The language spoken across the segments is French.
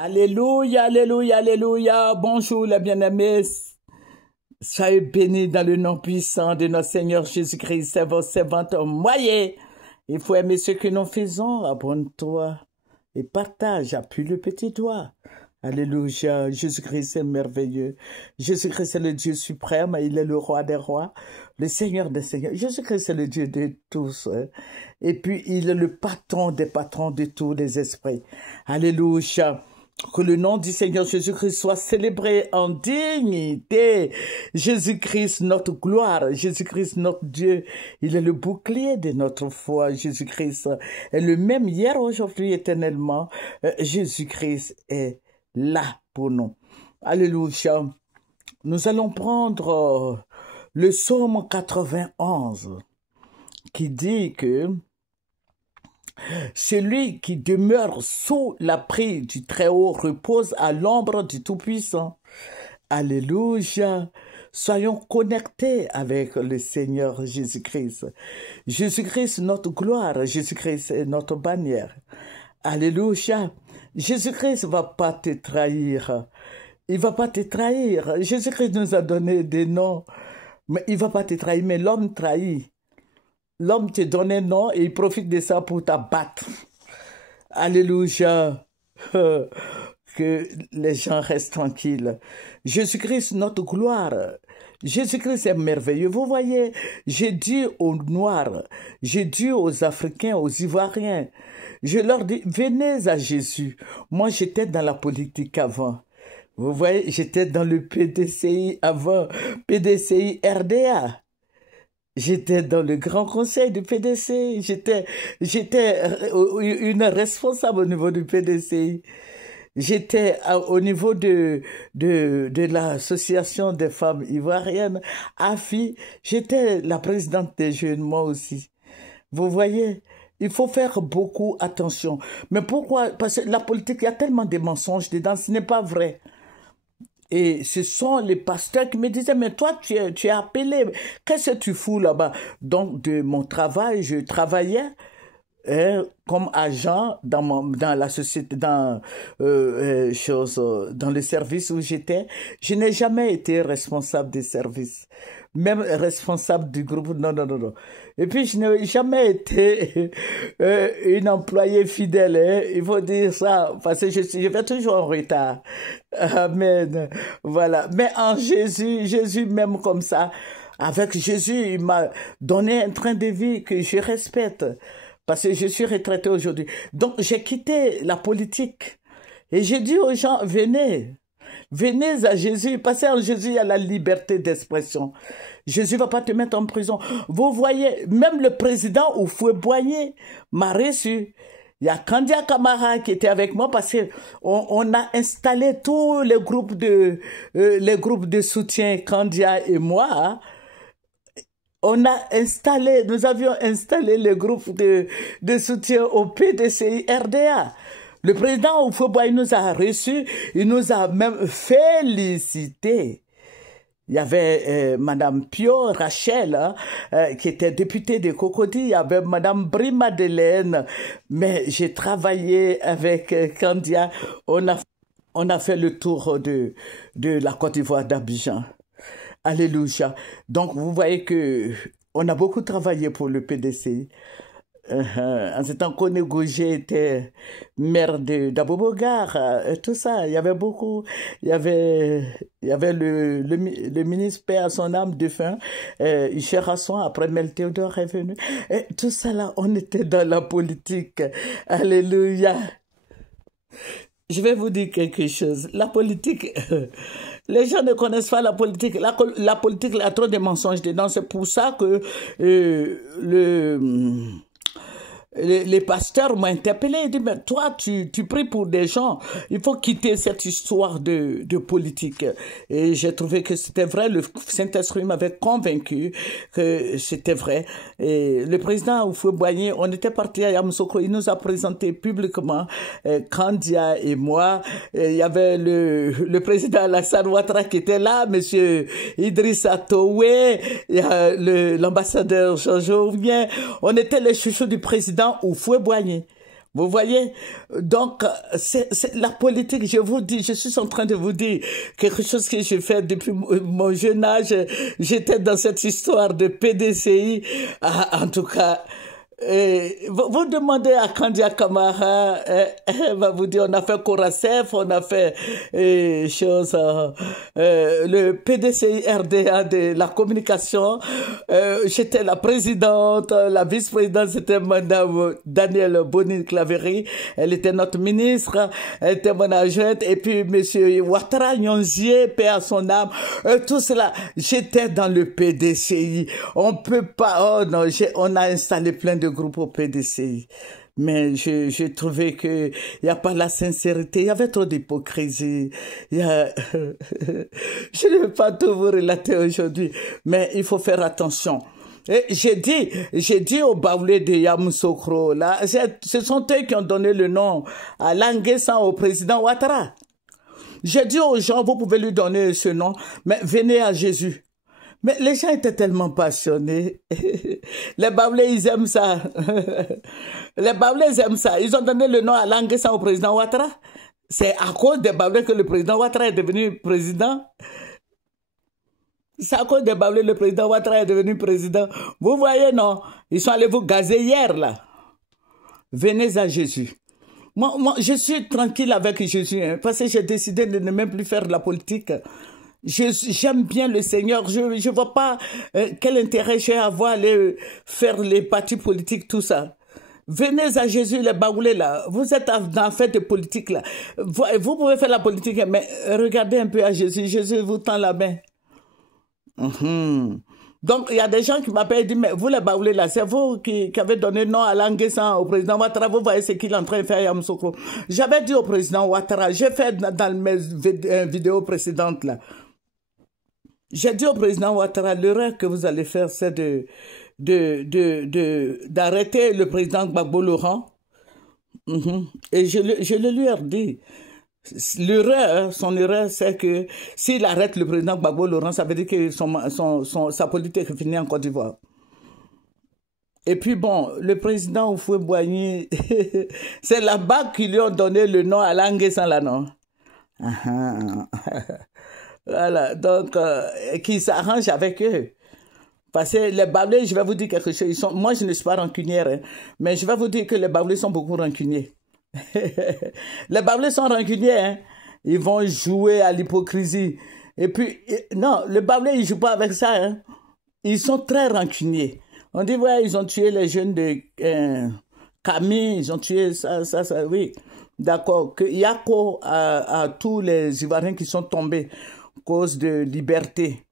Alléluia, alléluia, alléluia. Bonjour les bien-aimés. Soyez bénis dans le nom puissant de notre Seigneur Jésus-Christ. C'est votre servante moyen. Il faut aimer ce que nous faisons. Abonne-toi et partage. Appuie le petit doigt. Alléluia. Jésus-Christ est merveilleux. Jésus-Christ est le Dieu suprême. Il est le roi des rois, le Seigneur des seigneurs. Jésus-Christ est le Dieu de tous. Et puis, il est le patron des patrons de tous les esprits. Alléluia. Que le nom du Seigneur Jésus-Christ soit célébré en dignité. Jésus-Christ, notre gloire. Jésus-Christ, notre Dieu. Il est le bouclier de notre foi. Jésus-Christ est le même hier, aujourd'hui, éternellement. Jésus-Christ est là pour nous. Alléluia. Nous allons prendre le psaume 91 qui dit que celui qui demeure sous l'abri du Très-Haut repose à l'ombre du Tout-Puissant. Alléluia. Soyons connectés avec le Seigneur Jésus-Christ. Jésus-Christ, notre gloire. Jésus-Christ est notre bannière. Alléluia. Jésus-Christ ne va pas te trahir. Il va pas te trahir. Jésus-Christ nous a donné des noms, mais il va pas te trahir. Mais l'homme trahit. L'homme te donne un nom et il profite de ça pour t'abattre. Alléluia. Que les gens restent tranquilles. Jésus-Christ, notre gloire. Jésus-Christ est merveilleux. Vous voyez, j'ai dit aux Noirs, j'ai dit aux Africains, aux Ivoiriens, je leur dis, venez à Jésus. Moi, j'étais dans la politique avant. Vous voyez, j'étais dans le PDCI avant, PDCI RDA. J'étais dans le grand conseil du PDCI. J'étais une responsable au niveau du PDCI. J'étais au niveau de l'association des femmes ivoiriennes, AFI. J'étais la présidente des jeunes, moi aussi. Vous voyez, il faut faire beaucoup attention. Mais pourquoi? Parce que la politique, il y a tellement de mensonges dedans, ce n'est pas vrai. Et ce sont les pasteurs qui me disaient, mais toi, tu es appelé, qu'est-ce que tu fous là-bas? Donc, de mon travail, je travaillais comme agent dans la société, dans le service où j'étais. Je n'ai jamais été responsable des services, même responsable du groupe. Non, non, non, non. Et puis je n'ai jamais été une employée fidèle. Hein. Il faut dire ça parce que je vais toujours en retard. Amen. Voilà. Mais en Jésus même comme ça. Avec Jésus, il m'a donné un train de vie que je respecte. Parce que je suis retraité aujourd'hui. Donc, j'ai quitté la politique. Et j'ai dit aux gens, venez. Venez à Jésus. Parce qu'en Jésus, il y a la liberté d'expression. Jésus ne va pas te mettre en prison. Vous voyez, même le président Houphouët-Boigny m'a reçu. Il y a Kandia Camara qui était avec moi parce que on a installé tous les groupes de soutien, Kandia et moi, hein. Nous avions installé le groupe de soutien au PDCI RDA. Le président Houphouët-Boigny nous a reçus, il nous a même félicité. Il y avait Madame Pio Rachel, hein, qui était députée de Cocody. Il y avait Madame Brie-Madeleine. Mais j'ai travaillé avec Kandia. On a fait le tour de la Côte d'Ivoire, d'Abidjan. Alléluia. Donc, vous voyez que on a beaucoup travaillé pour le PDC. En ce temps, Koné Gouget était maire d'Abobogar, tout ça. Il y avait beaucoup. Il y avait le ministre paix à son âme défunt, Isher Rasson, après Mel Théodore est venu. Et tout ça là, on était dans la politique. Alléluia. Je vais vous dire quelque chose. La politique, les gens ne connaissent pas la politique. La politique, il y a trop de mensonges dedans. C'est pour ça que les pasteurs m'ont interpellé. Ils disent, mais toi, tu pries pour des gens. Il faut quitter cette histoire de politique. Et j'ai trouvé que c'était vrai. Le Saint-Esprit m'avait convaincu que c'était vrai. Et le président Houphouët-Boigny, on était parti à Yamoussoukro. Il nous a présenté publiquement, Kandia et moi. Et il y avait le président Alassane Ouattara qui était là, monsieur Idrissa Touré, il y a l'ambassadeur Jean-Jouvien. On était les chouchous du président Houphouët-Boigny. Vous voyez? Donc, c'est la politique, je vous dis, je suis en train de vous dire quelque chose que j'ai fait depuis mon jeune âge. J'étais dans cette histoire de PDCI. Ah, en tout cas, vous demandez à Kandia Kamara, elle va vous dire, on a fait Coracef, on a fait le PDCI RDA de la communication. J'étais la présidente, la vice-présidente, c'était Madame Danielle Boni-Claverie. Elle était notre ministre, elle était mon adjointe. Et puis Monsieur Ouattara Nyonzie, paix à son âme. Tout cela, j'étais dans le PDCI. On peut pas, oh non, on a installé plein de groupes au PDCI. Mais j'ai trouvé que il y a pas la sincérité, il y avait trop d'hypocrisie. Je ne vais pas tout vous relater aujourd'hui, mais il faut faire attention. Et j'ai dit au Baoulé de Yamoussoukro, là, ce sont eux qui ont donné le nom à Languessan au président Ouattara. J'ai dit aux gens, vous pouvez lui donner ce nom, mais venez à Jésus. Mais les gens étaient tellement passionnés. Les Baoulés, ils aiment ça. Les Baoulés, ils aiment ça. Ils ont donné le nom à Languessan au président Ouattara. C'est à cause des Baoulés que le président Ouattara est devenu président. C'est à cause des Baoulés que le président Ouattara est devenu président. Vous voyez, non? Ils sont allés vous gazer hier, là. Venez à Jésus. Moi, je suis tranquille avec Jésus, hein, parce que j'ai décidé de ne même plus faire de la politique. J'aime bien le Seigneur. Je vois pas quel intérêt j'ai à avoir faire les partis politiques, tout ça. Venez à Jésus, les Baoulés, là. Vous êtes dans la fête de politique, là. Vous pouvez faire la politique, mais regardez un peu à Jésus. Jésus vous tend la main. Donc, il y a des gens qui m'appellent et disent, mais vous les Baoulés là, c'est vous qui avez donné le nom à Languessan au président Ouattara, vous voyez ce qu'il est en train de faire à Yamoussoukro. J'avais dit au président Ouattara, j'ai fait dans mes vidéos précédentes là, j'ai dit au président Ouattara, l'erreur que vous allez faire, c'est d'arrêter le président Gbagbo Laurent. Et je le lui ai dit. L'erreur, son erreur, c'est que s'il arrête le président Gbagbo Laurent, ça veut dire que sa politique est finie en Côte d'Ivoire. Et puis bon, le président Houphouët-Boigny, c'est là-bas qu'ils lui ont donné le nom à Languessan là, non? Voilà, donc, qu'ils s'arrangent avec eux. Parce que les Baoulés, je vais vous dire quelque chose, moi je ne suis pas rancunière, hein, mais je vais vous dire que les Baoulés sont beaucoup rancuniers. Les Baoulés sont rancuniers, hein. Ils vont jouer à l'hypocrisie. Et puis, non, les Baoulés, ils ne jouent pas avec ça, hein. Ils sont très rancuniers. On dit, ouais, ils ont tué les jeunes de Camille, ils ont tué ça, oui. D'accord. Il y a quoi à tous les Ivoiriens qui sont tombés à cause de liberté.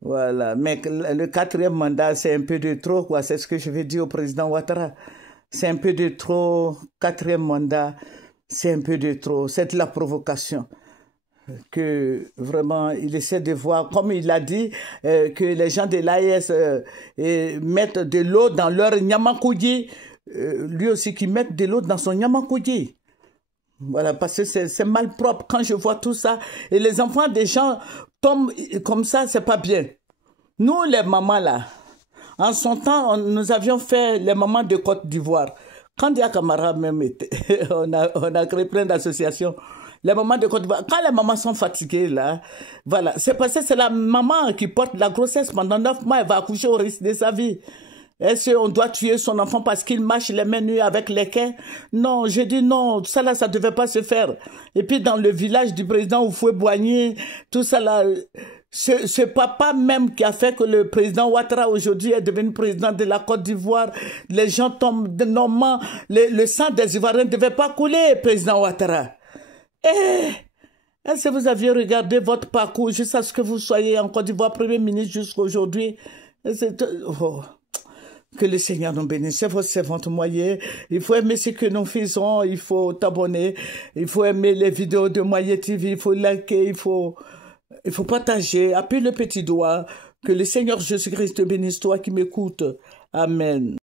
Voilà. Mais le 4e mandat, c'est un peu de trop, quoi. C'est ce que je vais dire au président Ouattara. C'est un peu de trop. 4e mandat, c'est un peu de trop. C'est de la provocation. Que vraiment, il essaie de voir, comme il a dit, que les gens de l'AES mettent de l'eau dans leur nyamakoudi. Lui aussi, qui met de l'eau dans son nyamakoudi. Voilà, parce que c'est mal propre quand je vois tout ça. Et les enfants des gens tombent comme ça, c'est pas bien. Nous, les mamans là, en son temps, nous avions fait les mamans de Côte d'Ivoire. Quand il y a Camara même été, on a créé plein d'associations. Les mamans de Côte d'Ivoire, quand les mamans sont fatiguées là, voilà, c'est parce que c'est la maman qui porte la grossesse pendant 9 mois, elle va accoucher au risque de sa vie. Est-ce qu'on doit tuer son enfant parce qu'il marche les mains nues avec les quais? Non, je dis non, ça là, ça devait pas se faire. Et puis dans le village du président Houphouët-Boigny, tout ça là, ce papa même qui a fait que le président Ouattara aujourd'hui est devenu président de la Côte d'Ivoire, les gens tombent normalement, le sang des Ivoiriens ne devait pas couler, président Ouattara. Est-ce que vous aviez regardé votre parcours jusqu'à ce que vous soyez en Côte d'Ivoire Premier ministre jusqu'à aujourd'hui? Que le Seigneur nous bénisse. C'est votre servante Moyer. Il faut aimer ce que nous faisons. Il faut t'abonner. Il faut aimer les vidéos de Moyer TV. Il faut liker. Il faut partager. Appuie le petit doigt. Que le Seigneur Jésus-Christ te bénisse, toi qui m'écoutes. Amen.